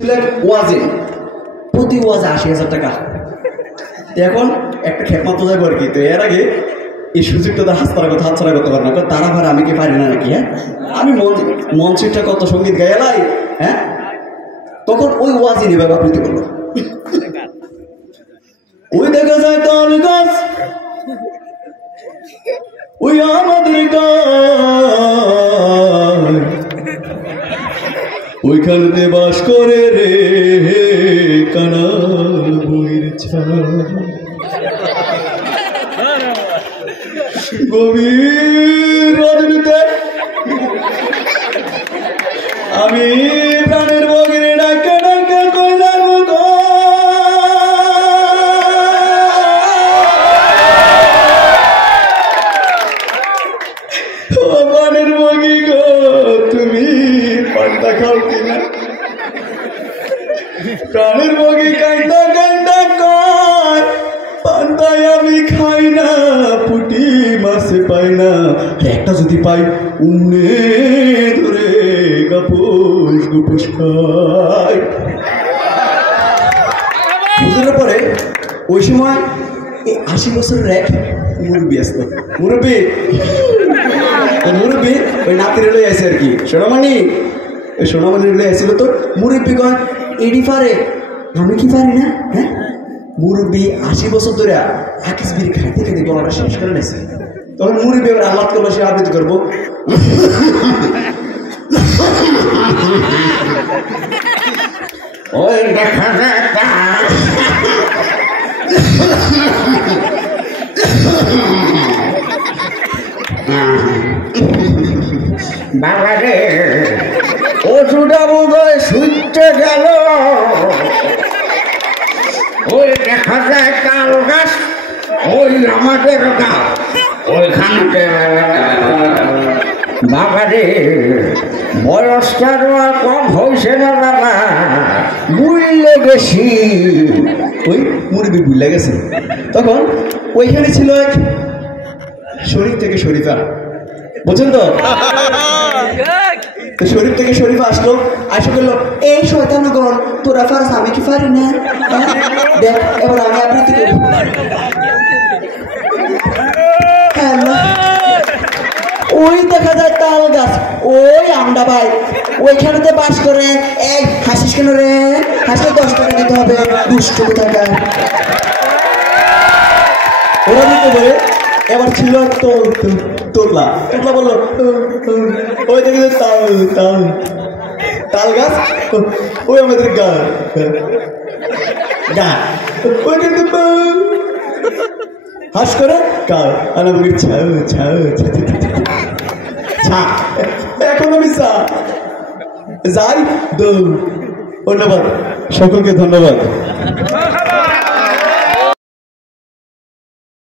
ওয়াজে প্রতি ওয়াজে ৮০,০০০ টাকা। এখন একটা খেপমাত্র যাবো আর কি। তো এর আগে এই সুযোগটা হাতছাড়া করতে পারে না, তারা ভাড়া আমি কি পারি না নাকি? হ্যাঁ, আমি মঞ্চেরটা কত সঙ্গীত গাইলাই। হ্যাঁ, তখন ওই ওয়াজে নিবে আবৃত্তি করলো। ওই দেখা যায় তাল গাছ, ওই আমাদের গাছ, ওইখানেতে বাস করে রে কানা বইয়ের গভীর রজনীতে আমি প্রাণের বগিরে ডাকে ডাকে কইলাম গো, প্রাণের বগি গো তুমি পান্তা খাও কিনা? প্রাণের বগি কান্দা কান্দা কর, পান্তায় আমি খাই না, পুটি মাছে পাই না, একটা যদি পাই উমনে ধরে গাপুস গুপুস খাই। বুঝানোর পরে ওই সময় এই ৮০ বছরের এক মুরব্বী আসতো। মুরব্বী ওই নাতির লই আছে আর কি, সোনামণি, ওই সোনামণির লই আসছিল। তো মুরব্বী কয় এডি পারে, আমি কি পারি না? হ্যাঁ, মুরব্বী ৮০ বছর ধরে আকিস বিড়ি খাইতে খাইতে গলাটা শেষ করে নিয়েছে। তখন মুরব্বী এবার আহ্লাদ করবো, সে আবৃত্তি করবো, ওই দেখা বাবা রে ওষুধা বোধহয় সুইতে গেল, ওই দেখা যায় তাল গাছ, ওই আমাদের গাছ, ওইখানকে বাবা রে বয়সটা কম হয়েছে না বাবা, বুঝলে গেছি। ওই মুরব্বী বুঝলে গেছে। তখন ওইখানে ছিল এক শরীফ থেকে শরীফা, বুঝছেন তো? শরীফ থেকে শরীফা আসলো, আসে বললো এই শয়তানগণ তোরা পারস, আমি কি পারি না? দেখ এবার আমি আবৃত্তি করি। ওই দেখা যায় তাল গাছ, ওই আমরা ভাই ওইখানেতে বাস করে। এই হাসিস কেন রে? হাসলে ১০ টাকা দিতে হবে, দুষ্ট টাকা। ওরা দিতে বলে এবার ছিল তোতলা। তোতলা বললো ওই দেখে তাল গাছ, ওই আমাদের গা ওই কিন্তু হাস করে গাও আনাবুড়ি ছাও ছাও ছা। এখন আমি যাই। ধন্যবাদ সকলকে, ধন্যবাদ।